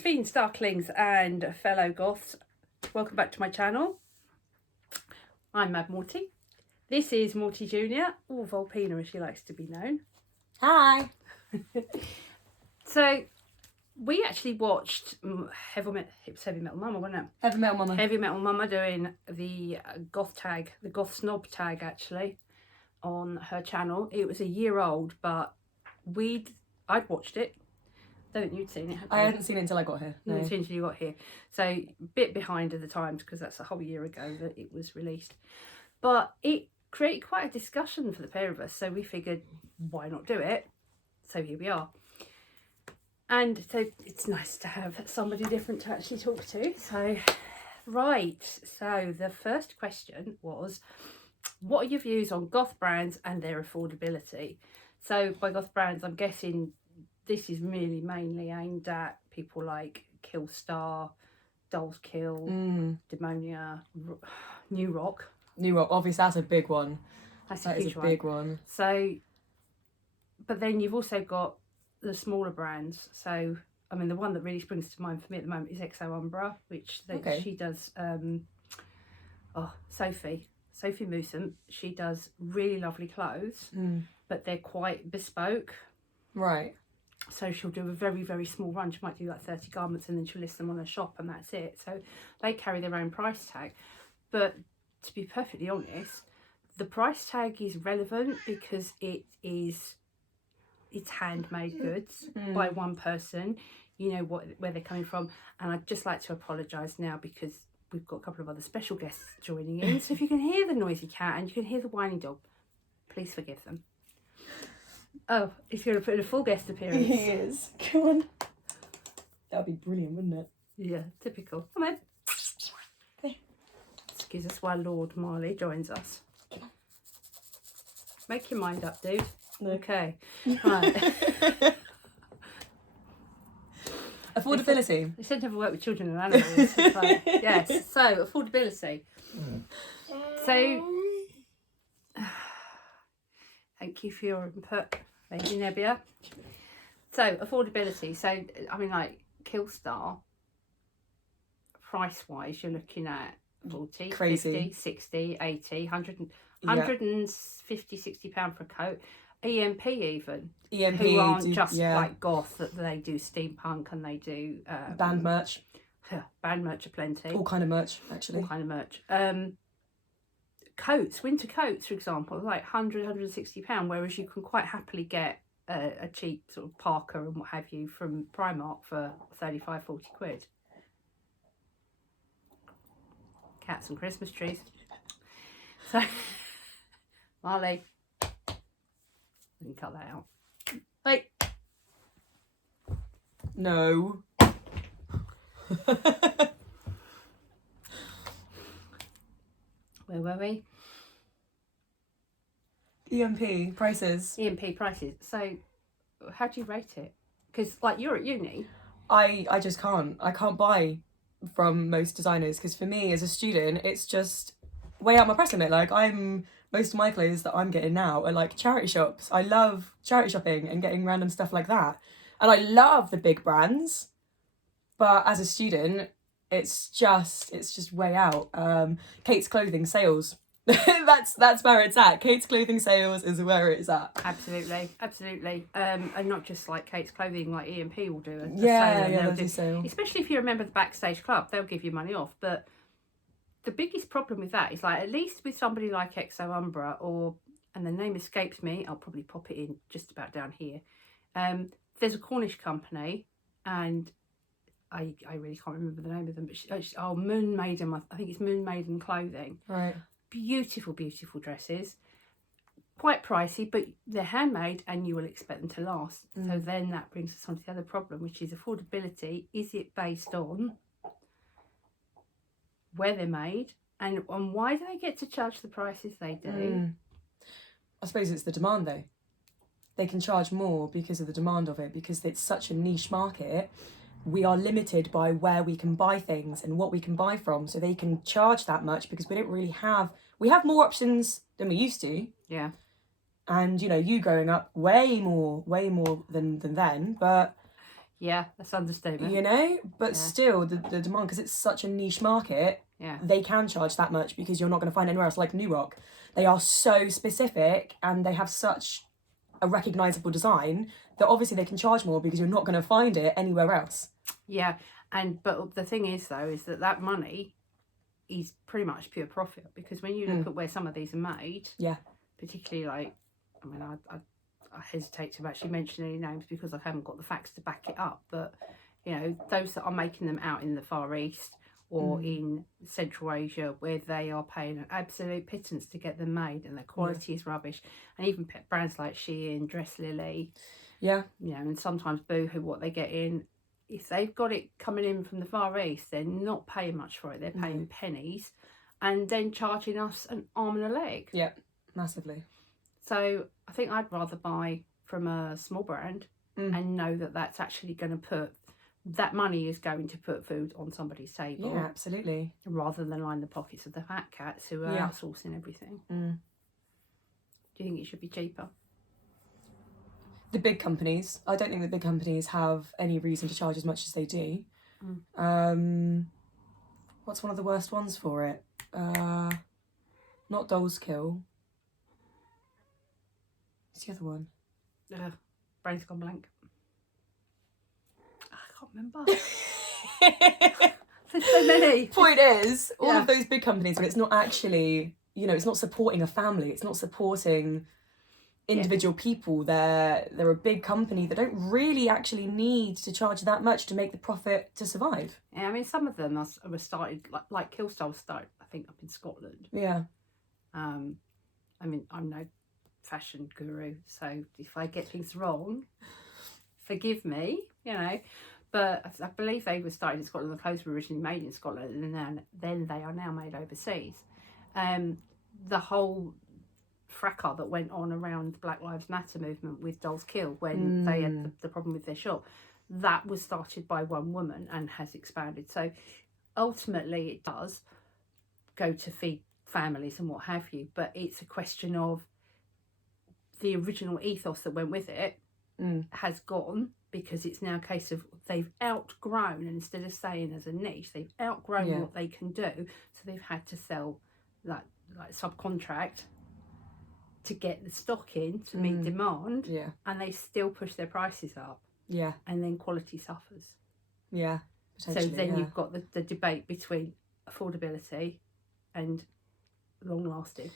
Greetings, fiends, darklings and fellow goths. Welcome back to my channel. I'm Mad Morti. This is Morti Jr, or Volpina as she likes to be known. Hi. So we actually watched Heavy Metal Mama, wasn't it? Heavy Metal Mama. Heavy Metal Mama doing the goth tag, the Goth Snob tag actually, on her channel. It was a year old, but I'd watched it. Don't think you'd seen it, had you? I hadn't seen it until I got here. No. Until you got here. So a bit behind of the times because that's a whole year ago that it was released. But it created quite a discussion for the pair of us. So we figured, why not do it? So here we are. And so it's nice to have somebody different to actually talk to. So, right. So the first question was, what are your views on goth brands and their affordability? So by goth brands, I'm guessing this is really mainly aimed at people like Killstar, Dolls Kill, Demonia, New Rock. New Rock, obviously that's a big one. That's That a is huge a big one. So, but then you've also got the smaller brands. So, I mean, the one that really springs to mind for me at the moment is XO Umbra, which she does, Sophie Musing. She does really lovely clothes, but they're quite bespoke. Right. So she'll do a very, very small run. She might do like 30 garments and then she'll list them on her shop and that's it. So they carry their own price tag. But to be perfectly honest, the price tag is relevant because it's handmade goods by one person. You know where they're coming from. And I'd just like to apologise now because we've got a couple of other special guests joining in. So if you can hear the noisy cat and you can hear the whining dog, please forgive them. Oh, he's going to put in a full guest appearance. He is. Come on. That would be brilliant, wouldn't it? Yeah, typical. Come on. Okay. Excuse us while Lord Marley joins us. Make your mind up, dude. No. Okay. Right. Affordability. They said never work with children and animals. But yes. So, affordability. So, thank you for your input, Lady Nebbia. So, affordability. So, I mean, like, Killstar, price-wise, you're looking at 40, Crazy. 50, 60, 80, 150, 60 pound for a coat. EMP even. EMP. Who aren't just like goth, that they do steampunk and they do... band merch. Band merch aplenty. All kind of merch, actually. All kind of merch. Coats, winter coats, for example, like 100, 160 pound, whereas you can quite happily get a cheap sort of parka and what have you from Primark for 35, 40 quid. Cats and Christmas trees. So, Marley, we can cut that out. Wait. No. Where were we? EMP prices. EMP prices. So, how do you rate it? Because, like, you're at uni. I just can't. I can't buy from most designers because for me as a student, it's just way out my price limit. Like most of my clothes that I'm getting now are like charity shops. I love charity shopping and getting random stuff like that. And I love the big brands, but as a student, it's just way out. Kate's clothing sales. that's where it's at. Kate's clothing sales is where it's at. Absolutely. And not just like Kate's clothing, like EMP will do a Yeah, sale. they'll do sale. Especially if you're a member of the Backstage Club, they'll give you money off. But the biggest problem with that is, like, at least with somebody like XO Umbra, and the name escapes me, I'll probably pop it in just about down here. There's a Cornish company, and I really can't remember the name of them, but Moon Maiden, I think it's Moon Maiden Clothing. Right. Beautiful, beautiful dresses. Quite pricey, but they're handmade and you will expect them to last. So then that brings us on to the other problem, which is affordability. Is it based on where they're made and on why do they get to charge the prices they do? I suppose it's the demand though. They can charge more because of the demand of it, because it's such a niche market. We are limited by where we can buy things and what we can buy from, so they can charge that much because we don't really have more options than we used to. Yeah. And you know, you growing up way more than then, but Yeah, that's understatement. You know, but Yeah. still the demand, because it's such a niche market, Yeah. they can charge that much because you're not going to find anywhere else. Like New Rock, they are so specific and they have such a recognizable design that obviously they can charge more because you're not going to find it anywhere else. Yeah, but the thing is though, is that money is pretty much pure profit, because when you look at where some of these are made, Yeah. particularly like, I mean, I hesitate to actually mention any names because I haven't got the facts to back it up, but you know, those that are making them out in the Far East or in Central Asia, where they are paying an absolute pittance to get them made, and the quality is rubbish, and even brands like Shein, Dress Lily, you know, and sometimes Boohoo, what they get in, if they've got it coming in from the Far East, they're not paying much for it. They're paying pennies and then charging us an arm and a leg. Yeah, massively. So I think I'd rather buy from a small brand and know that that's actually going to put, that money is going to put food on somebody's table. Yeah, absolutely. Rather than line the pockets of the fat cats who are outsourcing everything. Do you think it should be cheaper? The big companies, I don't think the big companies have any reason to charge as much as they do. What's one of the worst ones for it? Not Doll's Kill. What's the other one? Brain's gone blank. I can't remember. There's so many. Point is, all of those big companies, but it's not actually, you know, it's not supporting a family. It's not supporting individual people. They're a big company that don't really actually need to charge that much to make the profit to survive. Yeah, I mean, some of them were started, like Killstyle started, I think, up in Scotland. Yeah. I mean, I'm no fashion guru, so if I get things wrong, forgive me, you know. But I believe they were started in Scotland. The clothes were originally made in Scotland, and then they are now made overseas. The whole fracas that went on around the Black Lives Matter movement with Dolls Kill, when they had the problem with their shop, that was started by one woman and has expanded. So ultimately it does go to feed families and what have you, but it's a question of the original ethos that went with it has gone, because it's now a case of they've outgrown, and instead of staying as a niche, they've outgrown what they can do, so they've had to sell like subcontract to get the stock in to meet demand, and they still push their prices up, and then quality suffers. So then you've got the debate between affordability and long lasting.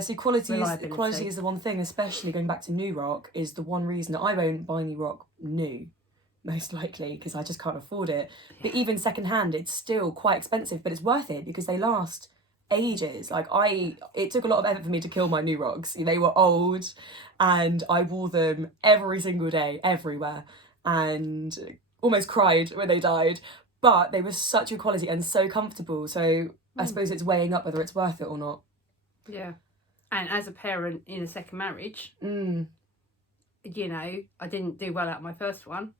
So quality is the one thing, especially going back to New Rock, is the one reason that I won't buy New Rock new, most likely, because I just can't afford it. But even second hand, it's still quite expensive, but it's worth it because they last ages. Like it took a lot of effort for me to kill my New Rocks. They were old and I wore them every single day, everywhere, and almost cried when they died, but they were such good quality and so comfortable. So I suppose it's weighing up whether it's worth it or not. Yeah. And as a parent in a second marriage, you know, I didn't do well out of my first one.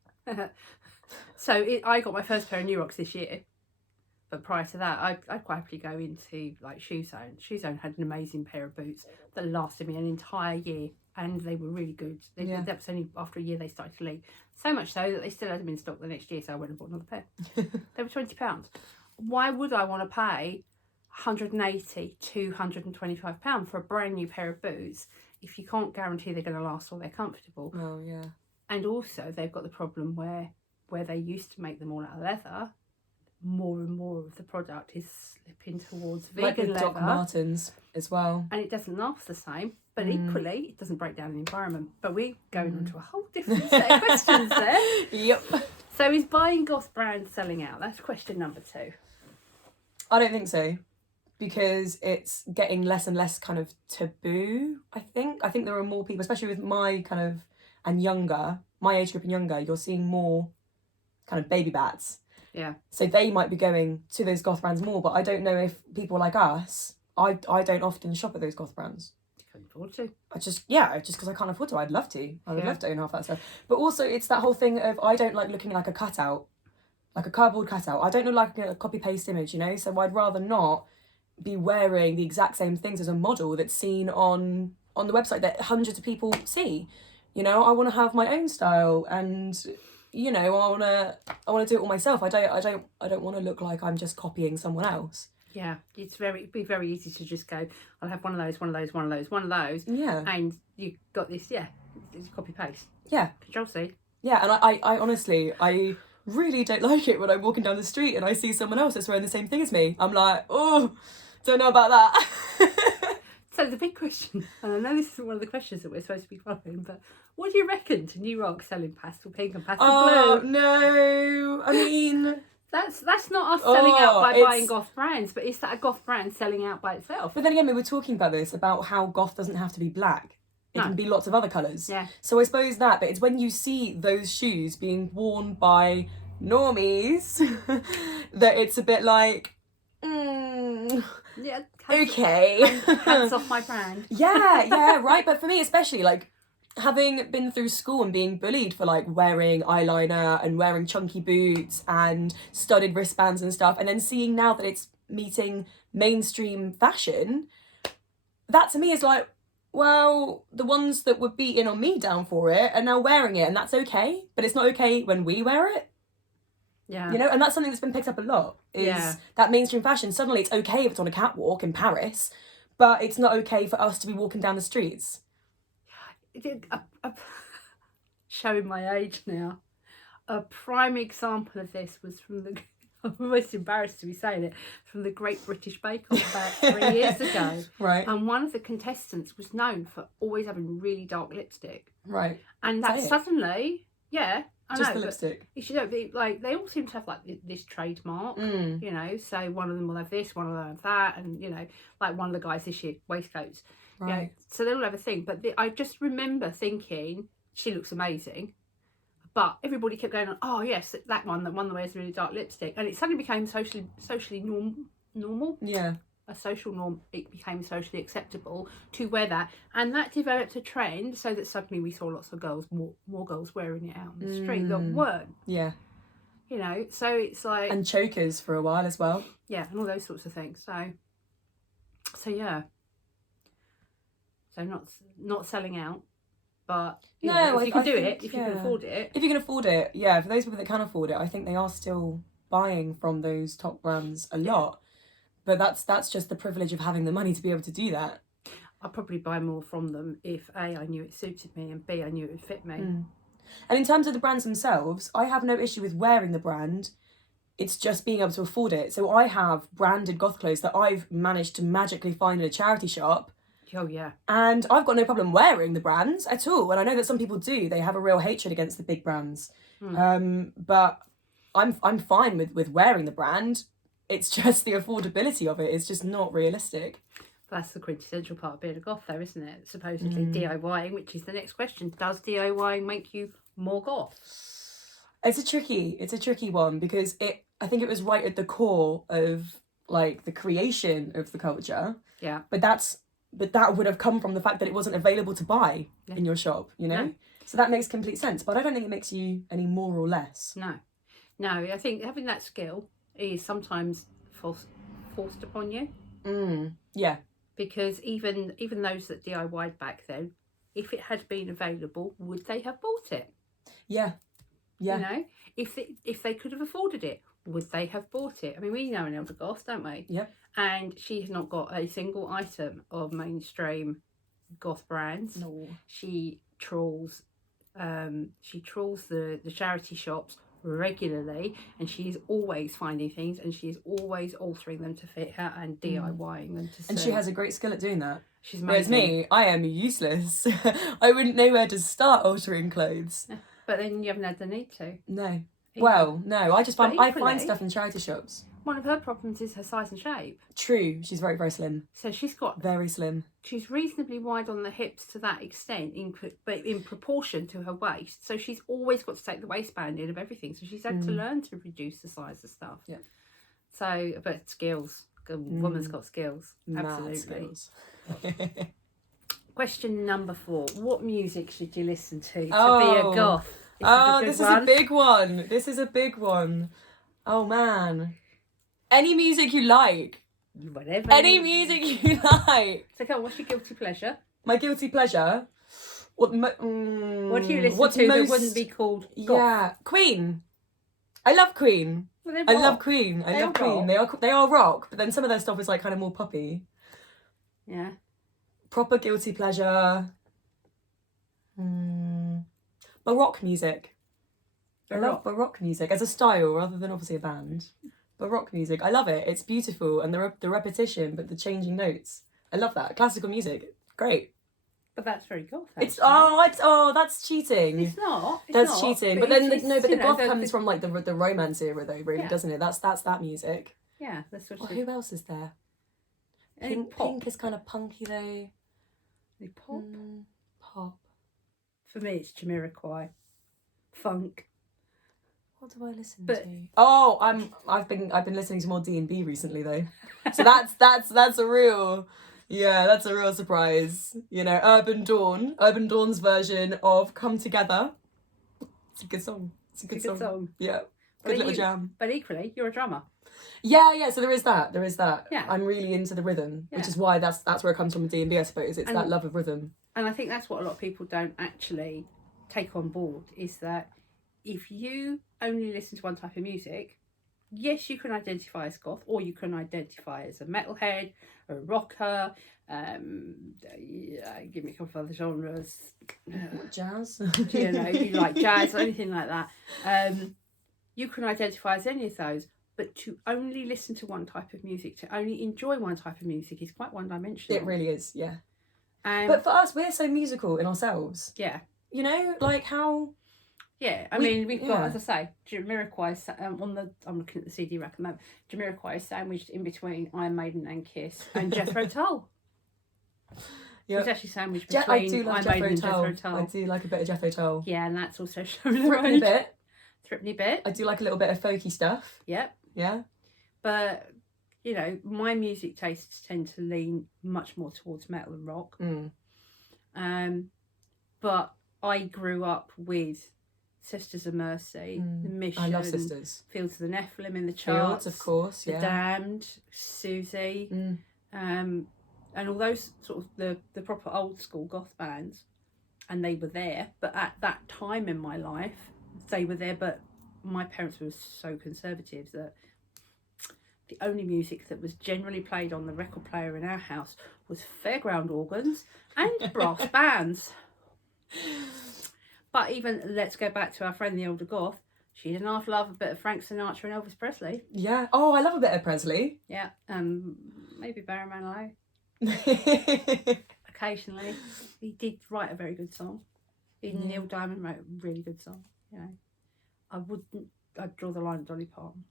So I got my first pair of New Rocks this year. But prior to that, I'd quite happily go into like Shoe Zone. Shoe Zone had an amazing pair of boots that lasted me an entire year, and they were really good. That was only after a year they started to leak. So much so that they still had them in stock the next year, so I went and bought another pair. They were £20. Why would I want to pay £180, £225 for a brand new pair of boots if you can't guarantee they're going to last or they're comfortable? Oh, yeah. And also they've got the problem where they used to make them all out of leather, more and more of the product is slipping towards vegan leather. Doc Martens as well. And it doesn't last the same, but equally it doesn't break down the environment. But we're going on to a whole different set of questions there. Yep. So is buying Goth brands selling out? That's question number 2. I don't think so, because it's getting less and less kind of taboo, I think. I think there are more people, especially with my kind of, and younger, my age group and younger, you're seeing more kind of baby bats. Yeah. So they might be going to those goth brands more, but I don't know if people like us, I don't often shop at those goth brands. You can't afford to. Just because I can't afford to. I'd love to. I would love to own half that stuff. But also it's that whole thing of, I don't like looking like a cutout, like a cardboard cutout. I don't look like a copy-paste image, you know? So I'd rather not be wearing the exact same things as a model that's seen on the website that hundreds of people see. You know, I want to have my own style, and you know, I wanna do it all myself. I don't want to look like I'm just copying someone else. Yeah, it'd be very easy to just go, I'll have one of those, one of those, one of those, one of those. Yeah. And you got this, it's copy paste. Yeah. Control C. Yeah, and I honestly, I really don't like it when I'm walking down the street and I see someone else that's wearing the same thing as me. I'm like, oh, don't know about that. So the big question, and I know this isn't one of the questions that we're supposed to be following, but what do you reckon to New Rock selling pastel pink and pastel blue? No, I mean... That's not us selling out by buying goth brands, but is that a goth brand selling out by itself? But then again, we were talking about this, about how goth doesn't have to be black. It can be lots of other colours. Yeah. So I suppose but it's when you see those shoes being worn by normies that it's a bit like, yeah, okay. Hands off my brand. Yeah, right. But for me especially, like, having been through school and being bullied for like wearing eyeliner and wearing chunky boots and studded wristbands and stuff, and then seeing now that it's meeting mainstream fashion, that to me is like, well, the ones that were beating on me down for it are now wearing it, and that's okay, but it's not okay when we wear it. Yeah. You know, and that's something that's been picked up a lot, is that mainstream fashion, suddenly it's okay if it's on a catwalk in Paris, but it's not okay for us to be walking down the streets. Showing my age now. A prime example of this was from the... I'm almost embarrassed to be saying it, from the Great British Bake Off about 3 years ago. Right. And one of the contestants was known for always having really dark lipstick. Right. And that suddenly, I just know, the lipstick. You should know, like, they all seem to have like this trademark, you know. So one of them will have this, one of them will have that, and you know, like one of the guys this year, waistcoats. Right. You know, so they all have a thing. But I just remember thinking, she looks amazing. But everybody kept going on, oh yes, that one that wears really dark lipstick, and it suddenly became socially normal. Yeah. A social norm. It became socially acceptable to wear that, and that developed a trend so that suddenly we saw lots of girls, more girls wearing it out on the street that weren't. Yeah. You know, so it's like, and chokers for a while as well. Yeah, and all those sorts of things. So yeah. So not selling out. But if you can do it, if you can afford it. If you can afford it, yeah. For those people that can afford it, I think they are still buying from those top brands a lot. But that's just the privilege of having the money to be able to do that. I'd probably buy more from them if A, I knew it suited me, and B, I knew it would fit me. And in terms of the brands themselves, I have no issue with wearing the brand. It's just being able to afford it. So I have branded goth clothes that I've managed to magically find in a charity shop. Oh, yeah. And I've got no problem wearing the brands at all. And I know that some people do. They have a real hatred against the big brands. But I'm fine with wearing the brand. It's just the affordability of it is just not realistic. That's the quintessential part of being a goth, though, isn't it? Supposedly DIYing, which is the next question. Does DIYing make you more goth? It's a tricky one, because I think it was right at the core of like the creation of the culture. Yeah. But that would have come from the fact that it wasn't available to buy in your shop, you know? No. So that makes complete sense. But I don't think it makes you any more or less. No, I think having that skill is sometimes forced upon you. Yeah. Because even those that DIY'd back then, if it had been available, would they have bought it? Yeah. You know, if they could have afforded it, would they have bought it? I mean, we know an elder goth, don't we? Yep. And she has not got a single item of mainstream goth brands. No. She trawls the charity shops regularly, and she is always finding things, and she is always altering them to fit her and DIYing them to suit. And she has a great skill at doing that. She's amazing. Whereas me, I am useless. I wouldn't know where to start altering clothes. But then you haven't had the need to. No. Well, no, I find stuff in charity shops. One of her problems is her size and shape. True, she's very, very slim. So she's got... Very slim. She's reasonably wide on the hips to that extent, but in proportion to her waist. So she's always got to take the waistband in of everything. So she's had to learn to reduce the size of stuff. Yeah. So, but skills. A woman's got skills. Absolutely. Skills. Question number 4. What music should you listen to be a goth? This is a big one. This is a big one. Oh, man. Any music you like. Whatever. Any music you like. So come on, what's your guilty pleasure? My guilty pleasure? What do you listen what's to most... that wouldn't be called goth? Yeah, Queen. I love Queen. Well, they're I rock. love Queen. I love Queen. They are rock, but then some of their stuff is like kind of more poppy. Yeah. Proper guilty pleasure. Baroque music. I love Baroque music as a style rather than obviously a band. Baroque music, I love it. It's beautiful, and the repetition, but the changing notes. I love that. Classical music, great. But that's very goth. That's cheating. It's not. That's cheating. But then the goth comes from like the romance era though, really, yeah. doesn't it? That's that music. Yeah, that's what. Who else is there? Pink is kind of punky though. Pop. Pop. For me, it's Jamiroquai. Funk. What do I listen to? Oh, I've been listening to more D&B recently though, so that's a real surprise. You know, Urban Dawn's version of Come Together. It's a good song. It's a good song. Yeah, good little jam. But equally, you're a drummer. Yeah. So there is that. Yeah. I'm really into the rhythm, which is why that's where it comes from with D&B, I suppose. It's that love of rhythm. And I think that's what a lot of people don't actually take on board, is that if you only listen to one type of music, yes, you can identify as goth, or you can identify as a metalhead, a rocker, give me a couple of other genres. Jazz? You know, you like jazz or anything like that. You can identify as any of those, but to only listen to one type of music, to only enjoy one type of music is quite one-dimensional. It really is, yeah. But for us, we're so musical in ourselves. Yeah. You know, like how... Yeah, I mean, we've got, as I say, Jamiroquai, I'm looking at the CD rack at the moment, Jamiroquai is sandwiched in between Iron Maiden and Kiss, and Jethro Tull. Yeah. It's actually sandwiched between Iron Maiden and Jethro Tull. I do like a bit of Jethro Tull. Yeah, and that's also showing Thripney bit. I do like a little bit of folky stuff. Yep. Yeah. But, you know, my music tastes tend to lean much more towards metal and rock. But I grew up with Sisters of Mercy, The Mission, I love Sisters. Fields of the Nephilim in the charts, Fields, of course, The Damned, Susie, and all those sort of the proper old school goth bands, and they were there. But at that time in my life, they were there. But my parents were so conservative that the only music that was generally played on the record player in our house was fairground organs and brass bands. But even, let's go back to our friend the older goth, she didn't half love a bit of Frank Sinatra and Elvis Presley. Yeah. Oh, I love a bit of Presley. Yeah. Maybe Barry Manilow. Occasionally. He did write a very good song. Even Neil Diamond wrote a really good song. You know, I'd draw the line at Dolly Parton.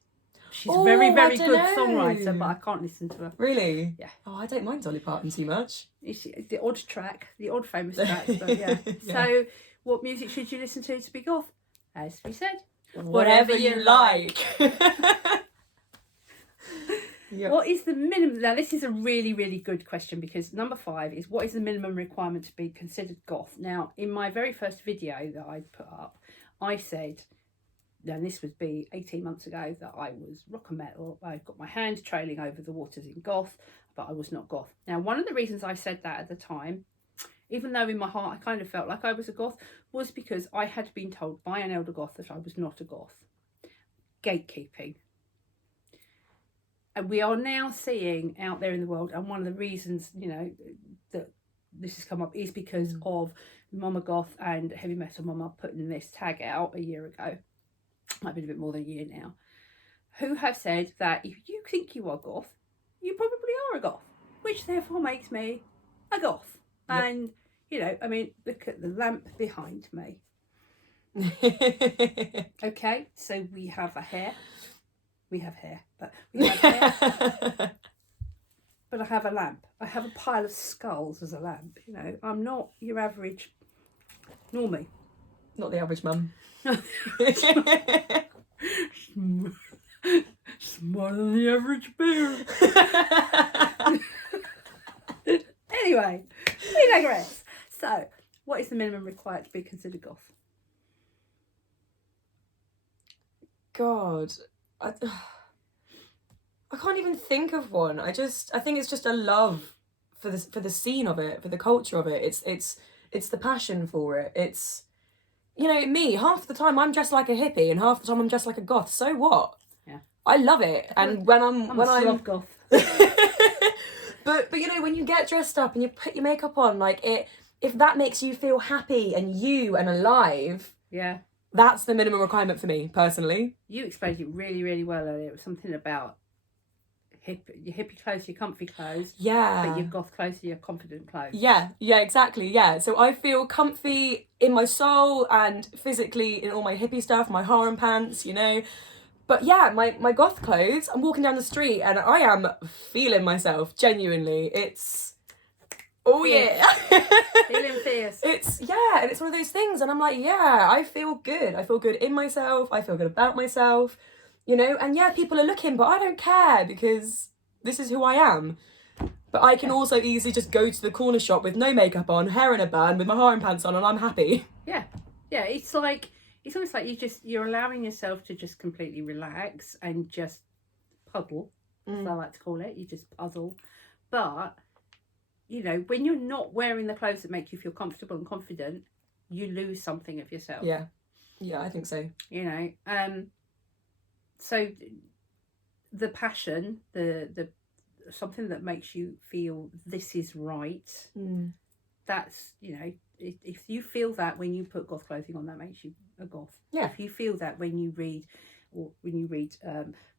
She's a very, very good songwriter, but I can't listen to her. Really? Yeah. Oh, I don't mind Dolly Parton too much. It's the odd track, the odd famous track, but yeah. So, what music should you listen to be goth? As we said, whatever you like. Yep. What is the minimum? Now, this is a really, really good question, because number 5 is, what is the minimum requirement to be considered goth? Now, in my very first video that I put up, I said, and this would be 18 months ago, that I was rock and metal. I got my hand trailing over the waters in goth, but I was not goth. Now, one of the reasons I said that at the time, even though in my heart I kind of felt like I was a goth, was because I had been told by an elder goth that I was not a goth. Gatekeeping. And we are now seeing out there in the world, and one of the reasons, you know, that this has come up is because of Mama Goth and Heavy Metal Mama putting this tag out a year ago. Might be a bit more than a year now. Who have said that if you think you are goth, you probably are a goth, which therefore makes me a goth. Yep. And, you know, I mean, look at the lamp behind me. Okay, so we have a hair. We have hair, but we have hair. But I have a lamp. I have a pile of skulls as a lamp, you know. I'm not your average normie. Not the average mum. Smaller than the average bear. Anyway, we digress. So, what is the minimum required to be considered goth? God, I can't even think of one. I think it's just a love for the scene of it, for the culture of it. It's the passion for it. It's, you know, me, half the time I'm dressed like a hippie and half the time I'm dressed like a goth. So what? Yeah. I love it. And when I'm goth. but you know, when you get dressed up and you put your makeup on, like if that makes you feel happy and you and alive, yeah, that's the minimum requirement for me personally. You explained it really, really well earlier. It was something about your hippie clothes, your comfy clothes. Yeah. But your goth clothes are your confident clothes. Yeah, exactly. Yeah. So I feel comfy in my soul and physically in all my hippie stuff, my harem pants, you know. But yeah, my goth clothes, I'm walking down the street and I am feeling myself, genuinely. It's, oh fierce. Yeah. Feeling fierce. And it's one of those things. And I'm like, yeah, I feel good. I feel good in myself. I feel good about myself, you know. And yeah, people are looking, but I don't care because this is who I am. But I can also easily just go to the corner shop with no makeup on, hair in a bun, with my harem pants on, and I'm happy. Yeah. Yeah, it's almost like you're allowing yourself to just completely relax and just puddle, as I like to call it. You just puzzle. But, you know, when you're not wearing the clothes that make you feel comfortable and confident, you lose something of yourself. Yeah. Yeah, I think so. You know, so the passion, the something that makes you feel this is right, that's, you know, if you feel that when you put goth clothing on, that makes you a goth. Yeah. If you feel that when you read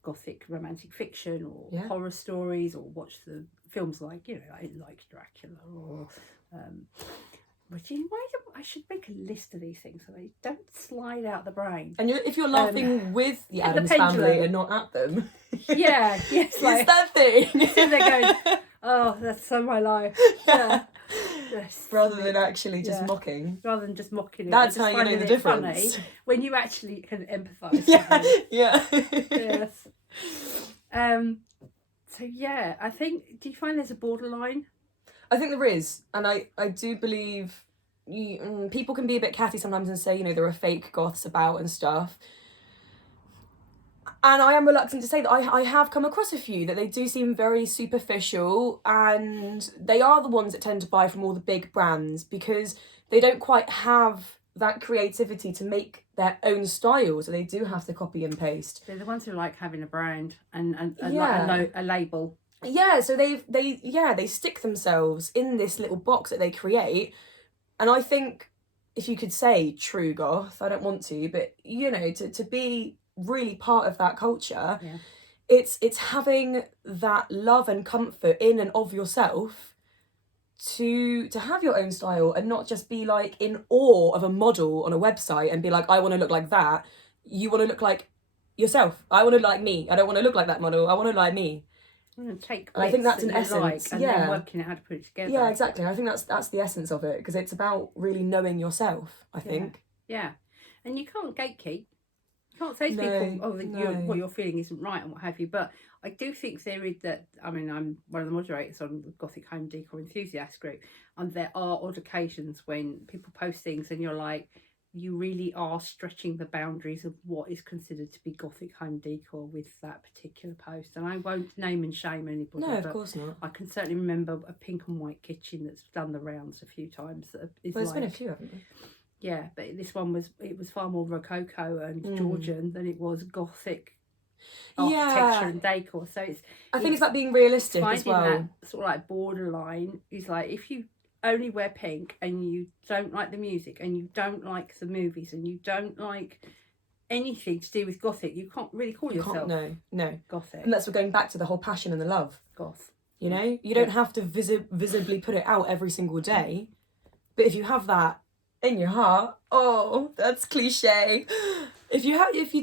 gothic romantic fiction or horror stories or watch the films like, you know, like Dracula or I should make a list of these things so they don't slide out the brain. And if you're laughing with the Addams the family and not at them. Yeah, yes. It's like, that thing. So they're going, oh, that's so my life. Yeah. Yes. Rather than actually just mocking. Rather than just mocking it. That's how you know the difference. Funny when you actually can empathise. Yeah. Yes. So yeah, I think, do you find there's a borderline? I think there is, and I do believe people can be a bit catty sometimes and say, you know, there are fake goths about and stuff. And I am reluctant to say that I have come across a few that they do seem very superficial, and they are the ones that tend to buy from all the big brands because they don't quite have that creativity to make their own style, so they do have to copy and paste. They're the ones who like having a brand and like a label. Yeah, so they stick themselves in this little box that they create. And I think if you could say true goth, I don't want to, but you know, to be really part of that culture, it's having that love and comfort in and of yourself to have your own style and not just be like in awe of a model on a website and be like, I want to look like that. You want to look like yourself. I want to look like me. I don't want to look like that model. I want to look like me. Take and I think that's an essence, and then working out how to put it together. Yeah, exactly. I think that's the essence of it because it's about really knowing yourself. I think. Yeah, and you can't gatekeep. You can't say to people, what you're feeling isn't right and what have you. But I do think there is that. I mean, I'm one of the moderators on the Gothic Home Decor Enthusiast group, and there are odd occasions when people post things and you're like, you really are stretching the boundaries of what is considered to be Gothic home decor with that particular post. And I won't name and shame anybody. No, of course not. I can certainly remember a pink and white kitchen that's done the rounds a few times. There's been a few, haven't there? Yeah, but this one was far more Rococo and Georgian than it was Gothic architecture and decor. So I think it's about being realistic as well. That sort of like borderline is like, if you only wear pink and you don't like the music and you don't like the movies and you don't like anything to do with Gothic, you can't really call yourself no Gothic. And that's we're going back to the whole passion and the love. Goth. You know, you don't have to visibly put it out every single day, but if you have that in your heart, oh, that's cliche. If you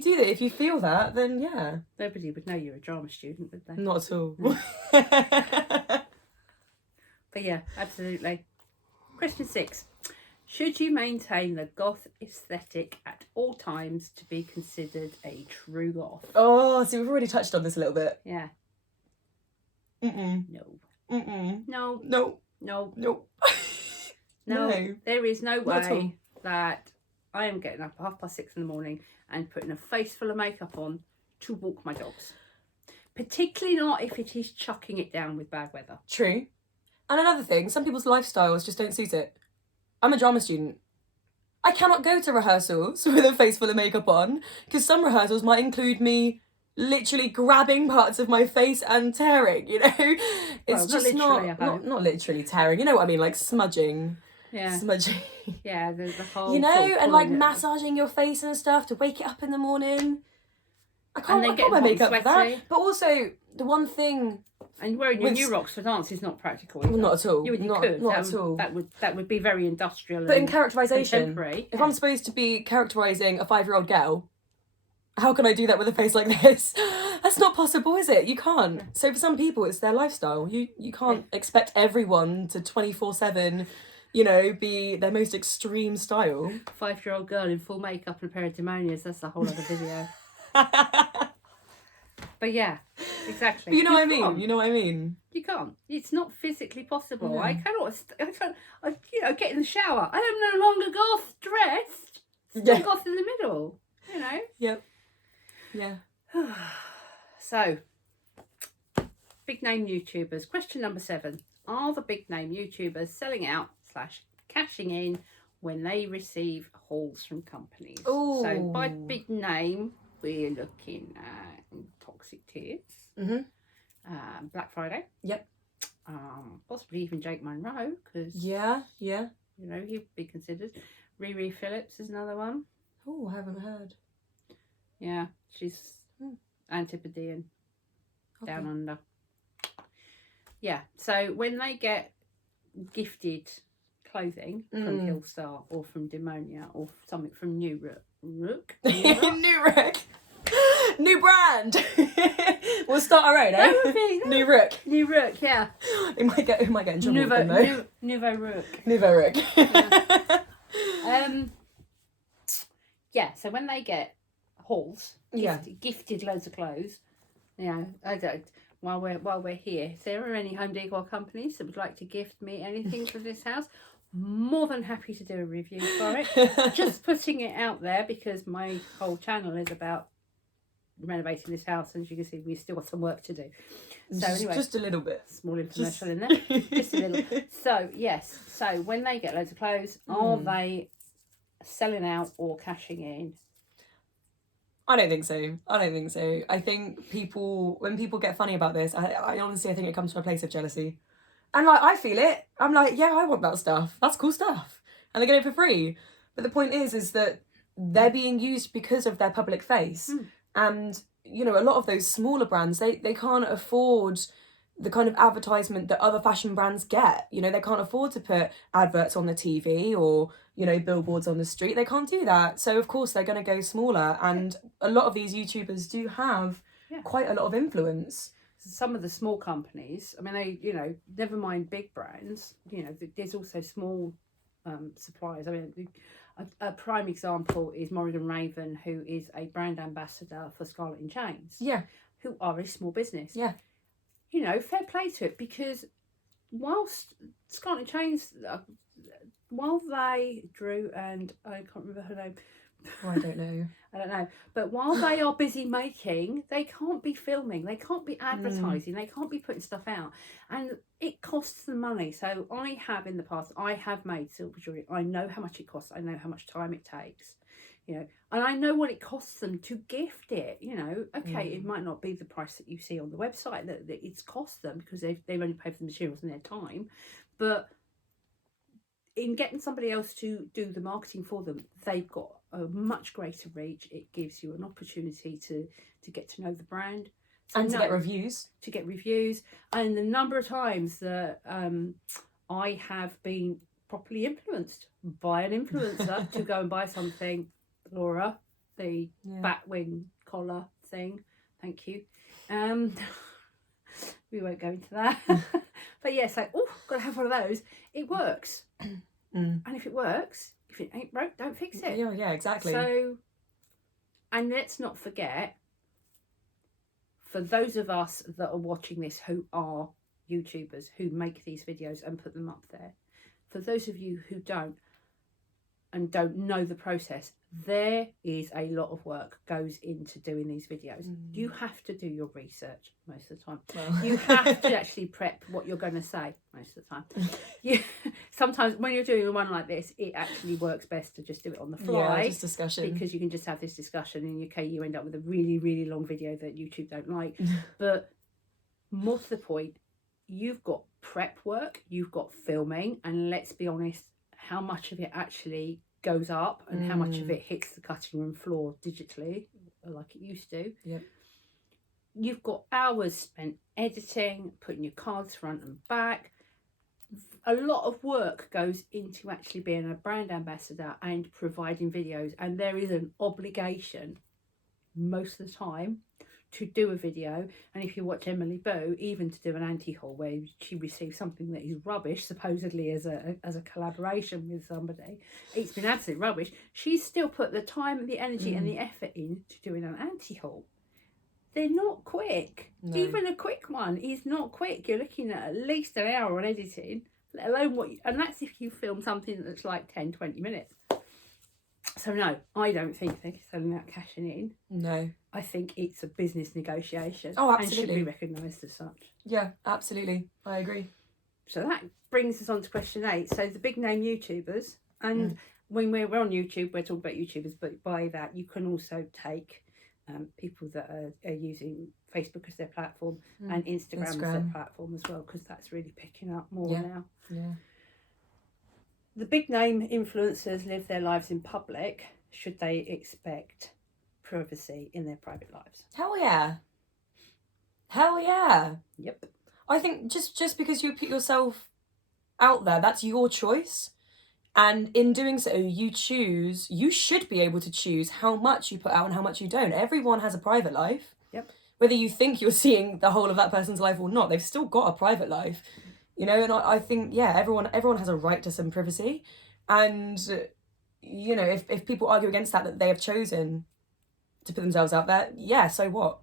do that, if you feel that, then yeah. Nobody would know you're a drama student, would they? Not at all. But yeah, absolutely. Question 6. Should you maintain the goth aesthetic at all times to be considered a true goth? Oh, so we've already touched on this a little bit. Yeah. No. No. No. No. No. No. There is no way that I am getting up at 6:30 in the morning and putting a face full of makeup on to walk my dogs. Particularly not if it is chucking it down with bad weather. True. And another thing, some people's lifestyles just don't suit it. I'm a drama student. I cannot go to rehearsals with a face full of makeup on, because some rehearsals might include me literally grabbing parts of my face and tearing, you know? It's just not literally tearing, you know what I mean, like smudging. Yeah. Smudging. Yeah, the whole You know, sort of and like pulling it. massaging your face and stuff to wake it up in the morning. I can't wear hot and makeup for that. sweaty. But also, the one thing... And wearing your new rocks for dance is not practical either. Well, not at all. You could. Not at all. That would be very industrial. But in characterisation, contemporary. if I'm supposed to be characterising a 5-year-old girl, how can I do that with a face like this? That's not possible, is it? You can't. Yeah. So for some people, it's their lifestyle. You can't expect everyone to 24/7, you know, be their most extreme style. 5-year-old girl in full makeup and a pair of demonias, that's a whole other video. But yeah, exactly. But you know what I mean? You know what I mean? You can't. It's not physically possible. No. I can't, get in the shower. I am no longer goth dressed. Still goth in the middle, you know? Yep. Yeah. So, big name YouTubers. Question number 7. Are the big name YouTubers selling out / cashing in when they receive hauls from companies? Ooh. So, by big name, we're looking at Toxic Tears, Black Friday. Yep. Possibly even Jake Monroe, because Yeah. you know, he'd be considered. Riri Phillips is another one. Oh, I haven't heard. Yeah, she's Antipodean, down under. Yeah, so when they get gifted clothing from Hillstar or from Demonia or something from New Rook. New brand. We'll start our own, eh? New Rook. New Rook, yeah. It might get in trouble with them, though. Nouveau Rook. Nouveau Rook. Yeah, so when they get hauls, gifted loads of clothes, you know, while we're here, if there are any home decor companies that would like to gift me anything for this house, more than happy to do a review for it. Just putting it out there, because my whole channel is about renovating this house, and as you can see, we've still got some work to do. So anyway, just a little bit, small infomercial in there, just a little. So yes, so when they get loads of clothes, are they selling out or cashing in? I don't think so. I think when people get funny about this, I honestly think it comes from a place of jealousy. And like, I feel it. I'm like, yeah, I want that stuff. That's cool stuff. And they get it for free. But the point is that they're being used because of their public face. And, you know, a lot of those smaller brands, they can't afford the kind of advertisement that other fashion brands get. You know, they can't afford to put adverts on the TV or, you know, billboards on the street. They can't do that. So, of course, they're going to go smaller. And a lot of these YouTubers do have quite a lot of influence. Some of the small companies, I mean, they, you know, never mind big brands, you know, there's also small suppliers. I mean, a prime example is Morrigan Raven, who is a brand ambassador for Scarlet in Chains. Yeah. Who are a small business. Yeah. You know, fair play to it, because whilst Scarlet in Chains, while they, Drew and I can't remember her name. Oh, I don't know. I don't know. But while they are busy making, they can't be filming, they can't be advertising, they can't be putting stuff out. And it costs them money. So I have in the past, I have made silver jewellery. I know how much it costs. I know how much time it takes. You know, and I know what it costs them to gift it. You know, okay, it might not be the price that you see on the website that it's cost them, because they've only paid for the materials and their time. But in getting somebody else to do the marketing for them, they've got a much greater reach. It gives you an opportunity to get to know the brand. So and to get reviews. To get reviews. And the number of times that I have been properly influenced by an influencer to go and buy something. Laura, the batwing collar thing. Thank you. We won't go into that. But yeah, so, gotta have one of those. It works. And if it works, if it ain't broke, don't fix it. Yeah, exactly. So, and let's not forget, for those of us that are watching this who are YouTubers, who make these videos and put them up there, for those of you who don't, and don't know the process, there is a lot of work goes into doing these videos. You have to do your research most of the time. Well. You have to actually prep what you're going to say most of the time. Sometimes when you're doing one like this, it actually works best to just do it on the fly. Just discussion. Because you can just have this discussion, and you end up with a really, really long video that YouTube don't like. But more to the point, you've got prep work, you've got filming, and let's be honest, how much of it actually goes up and how much of it hits the cutting room floor digitally like it used to. Yep. You've got hours spent editing, putting your cards front and back. A lot of work goes into actually being a brand ambassador and providing videos, and there is an obligation most of the time to do a video. And if you watch Emily Boo, even to do an anti-haul where she receives something that is rubbish, supposedly as a collaboration with somebody, it's been absolute rubbish, she's still put the time, the energy and the effort in to doing an anti-haul. They're not quick. No. Even a quick one is not quick. You're looking at least an hour on editing, let alone and that's if you film something that's like 10-20 minutes. So no, I don't think they're selling out cashing in. No. I think it's a business negotiation. Oh, absolutely. And should be recognised as such. Yeah, absolutely. I agree. So that brings us on to question 8. So the big name YouTubers, and when we're on YouTube, we're talking about YouTubers, but by that you can also take people that are using Facebook as their platform and Instagram as their platform as well, because that's really picking up more now. Yeah. The big name influencers live their lives in public. Should they expect privacy in their private lives? Hell yeah. Hell yeah. Yep. I think just because you put yourself out there, that's your choice. And in doing so, you should be able to choose how much you put out and how much you don't. Everyone has a private life. Yep. Whether you think you're seeing the whole of that person's life or not, they've still got a private life. You know, and I think, everyone has a right to some privacy. And, you know, if people argue against that they have chosen to put themselves out there, so what?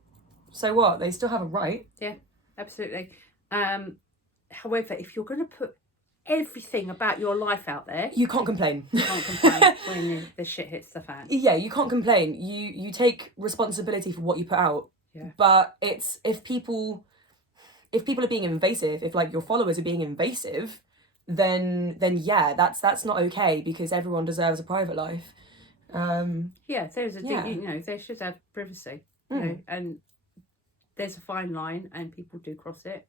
So what? They still have a right. Yeah, absolutely. However, if you're going to put everything about your life out there, you can't complain. You can't complain when the shit hits the fan. Yeah, you can't complain. You take responsibility for what you put out. Yeah. But it's if people are being invasive, if like your followers are being invasive, then yeah, that's not okay, because everyone deserves a private life. There's you know, they should have privacy. You know, and there's a fine line, and people do cross it.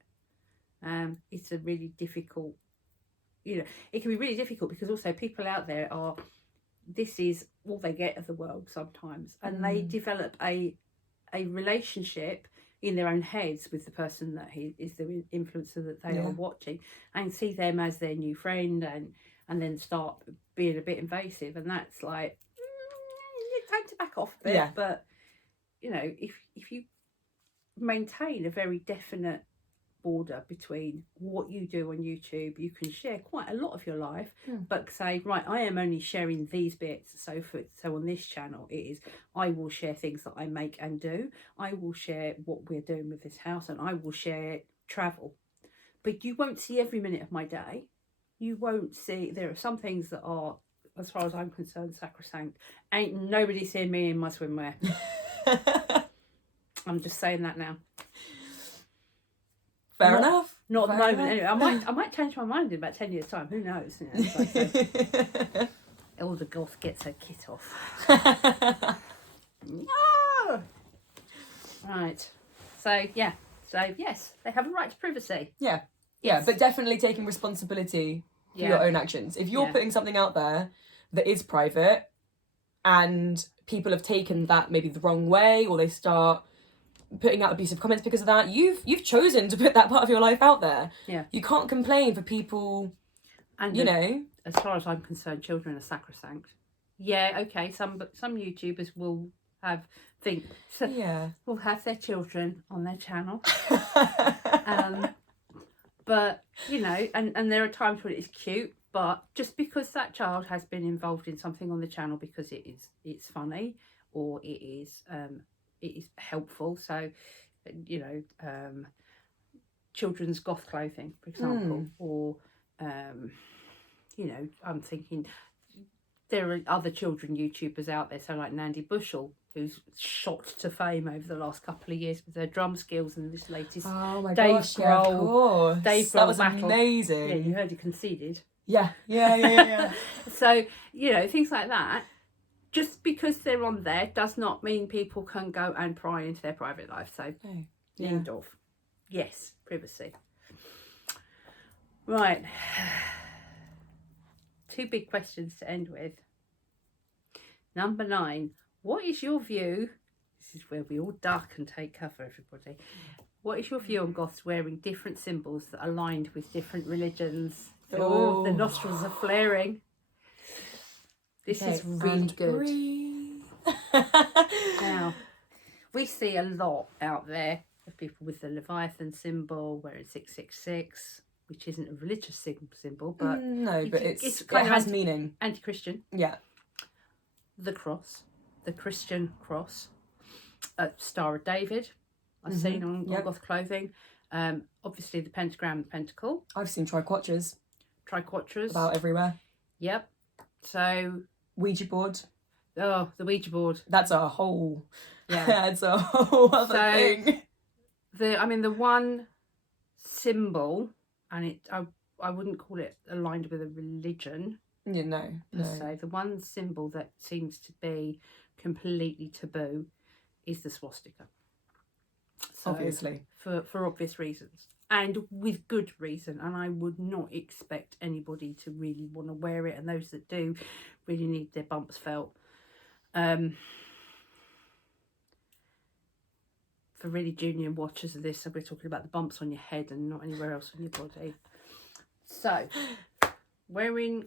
It's a really difficult. You know, it can be really difficult because also people out there this is all they get of the world sometimes, and they develop a relationship in their own heads with the person that is the influencer that they are watching, and see them as their new friend, and then start being a bit invasive, and that's like time to back off a bit. Yeah. But you know, if you maintain a very definite border between what you do on YouTube, you can share quite a lot of your life, but say, right, I am only sharing these bits. So on this channel, it is I will share things that I make and do. I will share what we're doing with this house, and I will share travel. But you won't see every minute of my day. You won't see. There are some things that are, as far as I'm concerned, sacrosanct. Ain't nobody seeing me in my swimwear. I'm just saying that now. Fair enough. Not at the moment. Anyway, I might change my mind in about 10 years' time. Who knows? You know, it's like, all the goth gets her kit off. No! Right. So yes, they have a right to privacy. Yeah. Yes. But definitely taking responsibility for your own actions. If you're putting something out there that is private, and people have taken that maybe the wrong way, or they start putting out abusive comments because of that, you've chosen to put that part of your life out there. Yeah. You can't complain for people, and you know. As far as I'm concerned, children are sacrosanct. Yeah, okay, some YouTubers will have will have their children on their channel. But, you know, and there are times when it's cute, but just because that child has been involved in something on the channel because it's funny, or it is helpful. So, you know, children's goth clothing, for example, or, you know, I'm thinking there are other children YouTubers out there, so like Nandy Bushell, who's shot to fame over the last couple of years with her drum skills, and this latest Oh my Dave gosh, yeah, of Grohl, course. Dave That Grohl was battle. amazing. Yeah, you heard he conceded. Yeah. So, you know, things like that. Just because they're on there does not mean people can go and pry into their private life. So, end of. Yes, privacy. Right. 2 big questions to end with. Number 9. What is your view? This is where we all duck and take cover, everybody. What is your view on Goths wearing different symbols that are aligned with different religions? Oh, the nostrils are flaring. This is really good. Now, we see a lot out there of people with the Leviathan symbol wearing 666, which isn't a religious symbol, but but it kind has of meaning. Anti-Christian. Yeah. The cross, the Christian cross, Star of David, I've seen on Goth clothing. Obviously the pentagram, the pentacle. I've seen triquetras. About everywhere. Yep. So Ouija board. Oh, the Ouija board. That's a whole. Yeah. That's a whole other thing. The one symbol, and I wouldn't call it aligned with a religion. Yeah, no. So the one symbol that seems to be completely taboo is the swastika. So, obviously. For obvious reasons. And with good reason. And I would not expect anybody to really want to wear it. And those that do really need their bumps felt. For really junior watchers of this, we're talking about the bumps on your head and not anywhere else on your body. So, wearing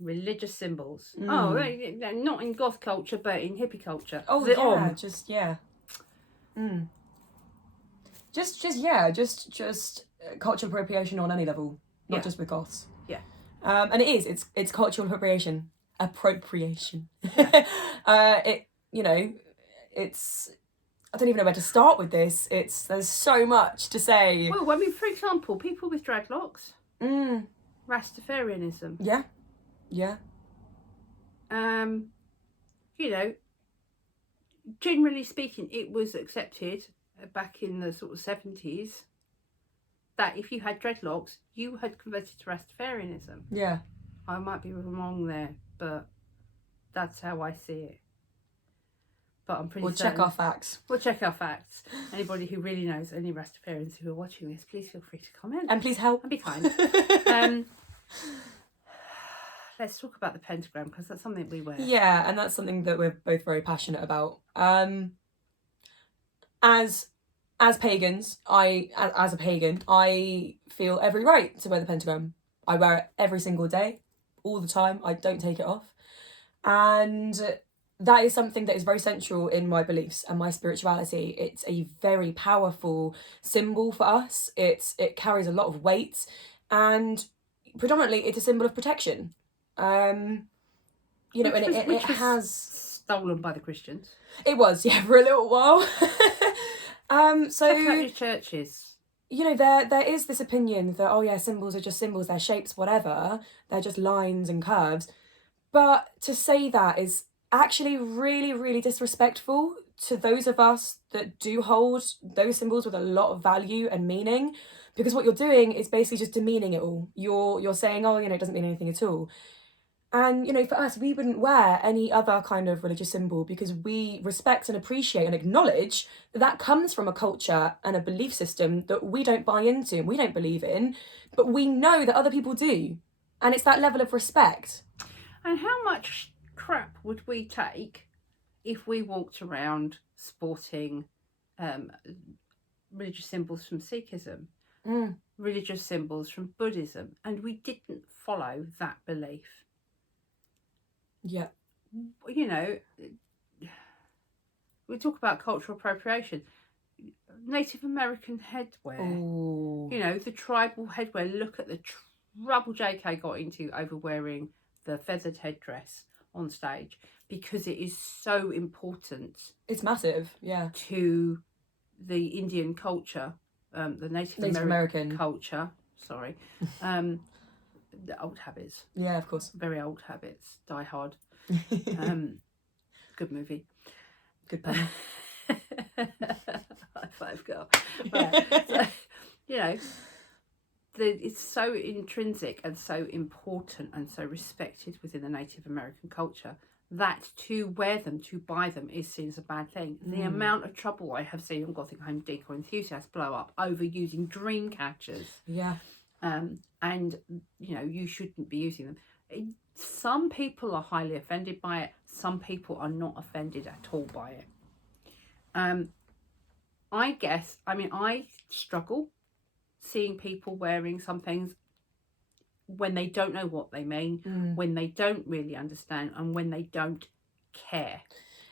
religious symbols. Oh, not in goth culture, but in hippie culture. Oh, yeah, just cultural appropriation on any level, not just with goths. Yeah. And it's cultural appropriation. Yeah. It's I don't even know where to start with this. There's so much to say. Well, I mean, for example, people with dreadlocks. Rastafarianism. Yeah. Generally speaking, it was accepted back in the sort of 70s that if you had dreadlocks, you had converted to Rastafarianism. Yeah. I might be wrong there, but that's how I see it. But I'm pretty certain. We'll check our facts. Anybody who really knows any Rastafarians who are watching this, please feel free to comment. And please help. And be kind. Let's talk about the pentagram, because that's something we wear. Yeah, and that's something that we're both very passionate about. As pagans, as a pagan, I feel every right to wear the pentagram. I wear it every single day, all the time. I don't take it off. And that is something that is very central in my beliefs and my spirituality. It's a very powerful symbol for us. It carries a lot of weight, and predominantly it's a symbol of protection. It has stolen by the Christians. It was, yeah, for a little while. So check out your churches. There is this opinion that symbols are just symbols, they're shapes, whatever, they're just lines and curves. But to say that is actually really, really disrespectful to those of us that do hold those symbols with a lot of value and meaning, because what you're doing is basically just demeaning it all. You're saying, it doesn't mean anything at all. And, for us, we wouldn't wear any other kind of religious symbol because we respect and appreciate and acknowledge that comes from a culture and a belief system that we don't buy into and we don't believe in, but we know that other people do. And it's that level of respect. And how much crap would we take if we walked around sporting religious symbols from Sikhism, religious symbols from Buddhism, and we didn't follow that belief? Yeah. We talk about cultural appropriation. Native American headwear. Ooh. The tribal headwear. Look at the trouble JK got into over wearing the feathered headdress on stage, because it is so important. It's massive, yeah. To the Indian culture, the Native American culture. Sorry. The old habits. Yeah, of course. Very old habits. Die hard. Good movie. Good pun. High five, girl. Right. So, you know, it's so intrinsic and so important and so respected within the Native American culture that to wear them, to buy them, is seen as a bad thing. The amount of trouble I have seen on Gothic home decor enthusiasts blow up over using dream catchers. Yeah. And, you know, you shouldn't be using them. Some people are highly offended by it. Some people are not offended at all by it. I struggle seeing people wearing some things when they don't know what they mean, when they don't really understand, and when they don't care.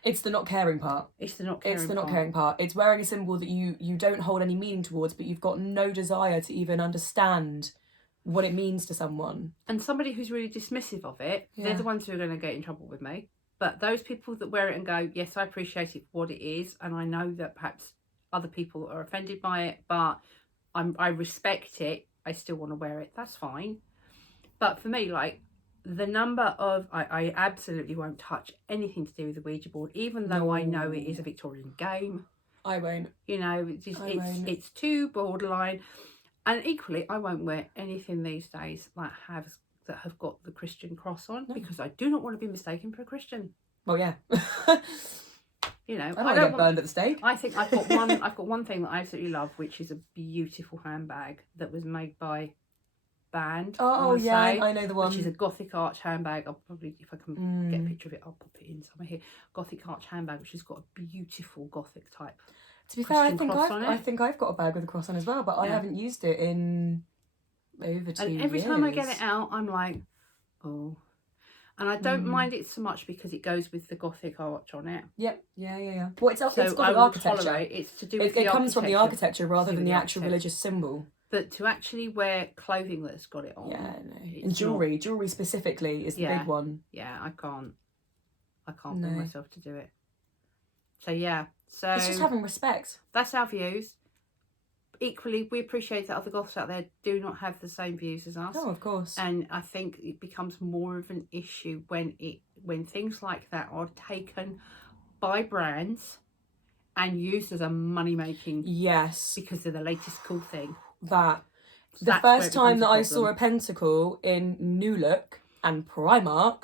It's the not caring part. It's the not caring part. It's wearing a symbol that you don't hold any meaning towards, but you've got no desire to even understand what it means to someone. And somebody who's really dismissive of it, they're the ones who are going to get in trouble with me. But those people that wear it and go, yes, I appreciate it for what it is, and I know that perhaps other people are offended by it, but I respect it, I still want to wear it, that's fine. But for me, like, the number of... I absolutely won't touch anything to do with the Ouija board, even though I know it is a Victorian game. I won't. You know, it's too borderline. And equally, I won't wear anything these days that have got the Christian cross on, because I do not want to be mistaken for a Christian. Well, yeah. You know, I don't get burned at the stake. I think I've got one thing that I absolutely love, which is a beautiful handbag that was made by Band. Oh yeah, I know the one. Which is a Gothic arch handbag. I'll probably, if I can get a picture of it, I'll pop it in somewhere here. Gothic arch handbag, which has got a beautiful Gothic type. To be fair, I think I've got a bag with a cross on as well, but I haven't used it in over 2 years. And every time I get it out, I'm like, oh. And I don't mind it so much because it goes with the Gothic arch on it. Yep. Yeah. Well, it's got the architecture. It's to do with the architecture. It comes from the architecture rather than the actual religious symbol. But to actually wear clothing that's got it on. Yeah, no. And jewellery specifically is the big one. Yeah, I can't bring myself to do it. So yeah. So it's just having respect. That's our views. Equally, we appreciate that other Goths out there do not have the same views as us. Oh, of course. And I think it becomes more of an issue when things like that are taken by brands and used as a money-making... Yes. Because they're the latest cool thing. The first time that I saw a pentacle in New Look and Primark,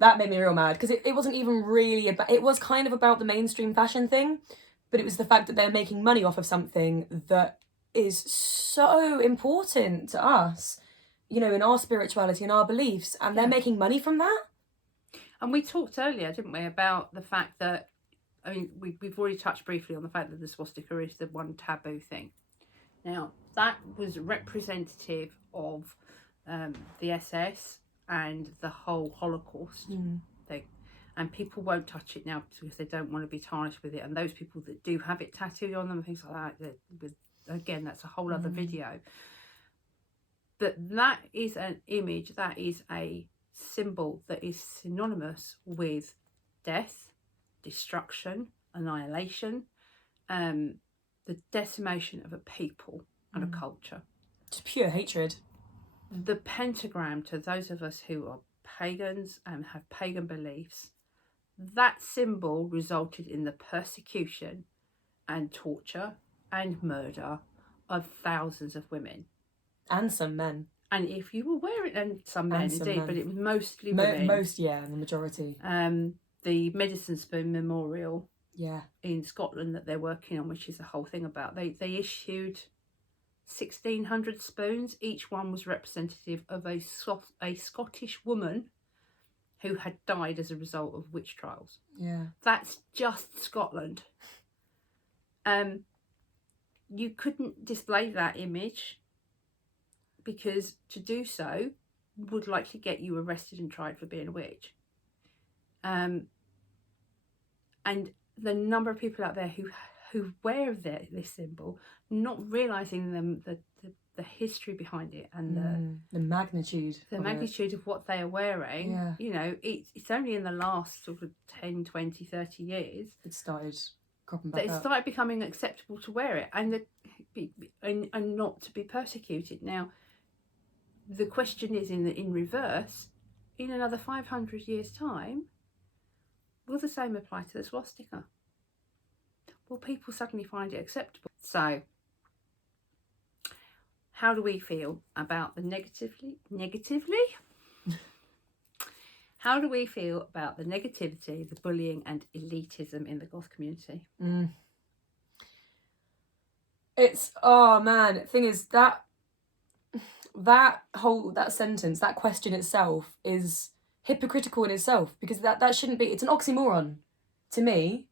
that made me real mad, because it wasn't even really about... It was kind of about the mainstream fashion thing, but it was the fact that they're making money off of something that is so important to us, you know, in our spirituality and our beliefs, and they're making money from that. And we talked earlier, didn't we, about the fact that, I mean, we've already touched briefly on the fact that the swastika is the one taboo thing. Now, that was representative of the SS and the whole Holocaust thing. And people won't touch it now because they don't want to be tarnished with it. And those people that do have it tattooed on them and things like that, again, that's a whole other video. But that is an image, that is a symbol that is synonymous with death, destruction, annihilation, the decimation of a people and a culture. Just pure hatred. The pentagram, to those of us who are pagans and have pagan beliefs, that symbol resulted in the persecution and torture and murder of thousands of women. And some men. And if you were wearing... And some men, indeed, but it was mostly women. The majority. The Medicine Spoon Memorial in Scotland that they're working on, which is the whole thing about, they issued 1,600 spoons. Each one was representative of a Scottish woman who had died as a result of witch trials. Yeah. That's just Scotland. You couldn't display that image because to do so would likely get you arrested and tried for being a witch. And the number of people out there who wear this symbol, not realising the history behind it and the magnitude of what they are wearing. You know, it's only in the last sort of 10, 20, 30 years it started cropping back that it started becoming acceptable to wear it and not to be persecuted. Now the question is in reverse, in another 500 years' time, will the same apply to the swastika? Will people suddenly find it acceptable? So, how do we feel about the negatively? How do we feel about the negativity, the bullying and elitism in the goth community? It's, oh man, thing is that sentence, that question itself is hypocritical in itself, because that shouldn't be, it's an oxymoron to me.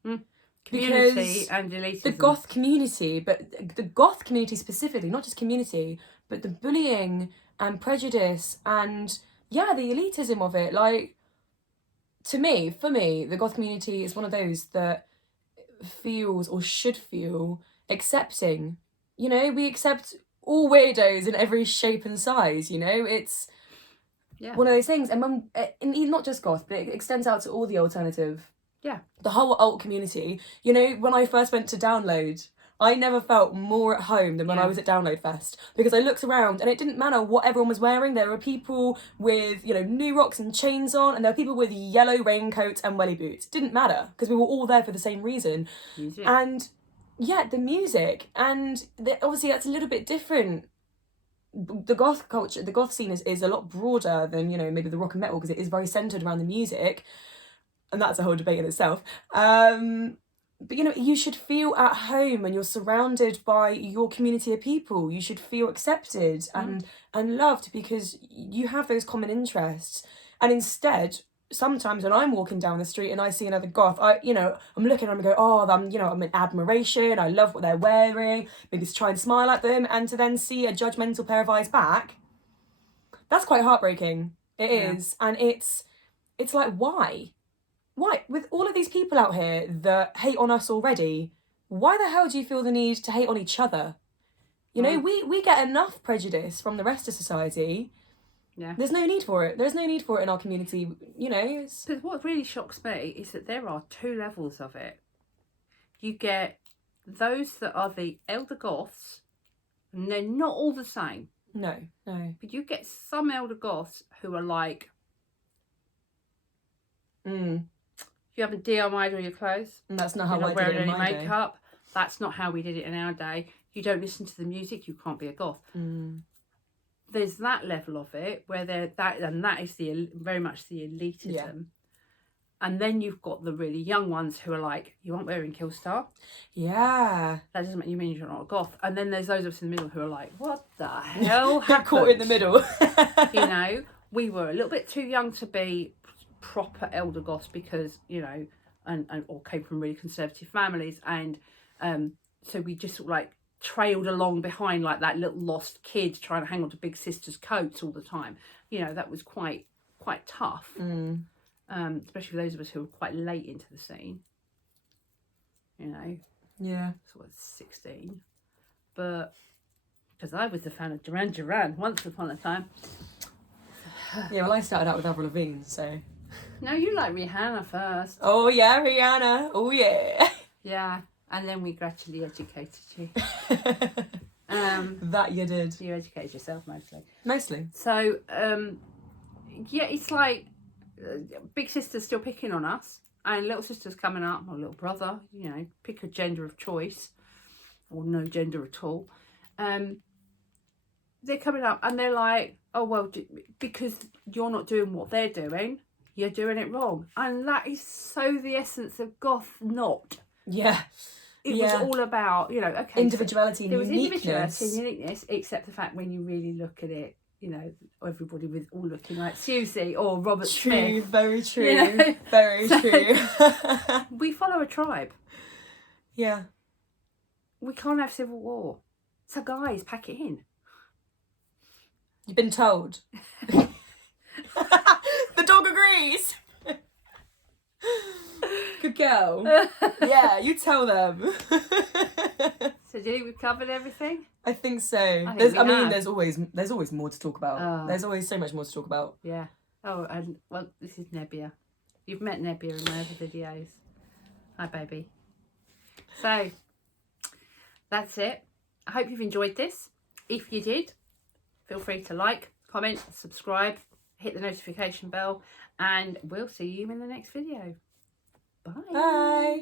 Community and elitism. The goth community, but the goth community specifically, not just community, but the bullying and prejudice and, yeah, the elitism of it. Like, for me, the goth community is one of those that feels, or should feel, accepting. You know, we accept all weirdos in every shape and size, you know? It's one of those things. And not just goth, but it extends out to all the alternative. Yeah. The whole alt community. You know, when I first went to Download, I never felt more at home than when I was at Download Fest, because I looked around and it didn't matter what everyone was wearing. There were people with, you know, New Rocks and chains on, and there were people with yellow raincoats and welly boots. It didn't matter, because we were all there for the same reason. Music. And yeah, the music. And obviously that's a little bit different. The goth culture, the goth scene is a lot broader than, you know, maybe the rock and metal, because it is very centred around the music. And that's a whole debate in itself. But, you know, you should feel at home when you're surrounded by your community of people. You should feel accepted and loved, because you have those common interests. And instead, sometimes when I'm walking down the street and I see another goth, I'm looking and I'm going, oh, I'm in admiration. I love what they're wearing. Maybe to try and smile at them, and to then see a judgmental pair of eyes back. That's quite heartbreaking. It is. And it's like, why? Why? With all of these people out here that hate on us already, why the hell do you feel the need to hate on each other? You know, we get enough prejudice from the rest of society. Yeah. There's no need for it. There's no need for it in our community, you know. But what really shocks me is that there are two levels of it. You get those that are the elder goths, and they're not all the same. No. But you get some elder goths who are like, you haven't DIY'd all your clothes. And that's not how I did it in my day. You're not wearing any makeup. That's not how we did it in our day. You don't listen to the music, you can't be a goth. There's that level of it where that is very much the elitism. Yeah. And then you've got the really young ones who are like, you aren't wearing Killstar. Yeah. That doesn't mean you're not a goth. And then there's those of us in the middle who are like, what the hell happened? Caught in the middle. You know, we were a little bit too young to be proper elder goths, because, you know, or came from really conservative families, and so we just sort of like trailed along behind like that little lost kid trying to hang on to big sister's coats all the time. You know, that was quite tough, especially for those of us who were quite late into the scene, you know. Yeah. So I was 16, but because I was a fan of Duran Duran once upon a time. Yeah, well, I started out with Avril Lavigne, so. No, you like Rihanna first. Oh yeah, Rihanna. Oh yeah. Yeah, and then we gradually educated you. That you did. You educated yourself mostly. Mostly. So, yeah, it's like big sister's still picking on us, and little sister's coming up, or little brother, you know, pick a gender of choice, or no gender at all. They're coming up and they're like, oh, well, because you're not doing what they're doing, you're doing it wrong. And that is so the essence of goth not. Yeah. It was all about, you know, okay. Individuality and uniqueness. There was individuality and uniqueness, except the fact when you really look at it, you know, everybody was all looking like Susie or Robert Smith. Very true. You know? Very true. We follow a tribe. Yeah. We can't have civil war. So guys, pack it in. You've been told. The dog agrees. Good girl. Yeah, you tell them. So do you think we've covered everything? I think so. There's always more to talk about. There's always so much more to talk about. Yeah. Oh, and well, this is Nebbia. You've met Nebbia in my other videos. Hi, baby. So that's it. I hope you've enjoyed this. If you did, feel free to like, comment, subscribe, hit the notification bell, and we'll see you in the next video. Bye. Bye.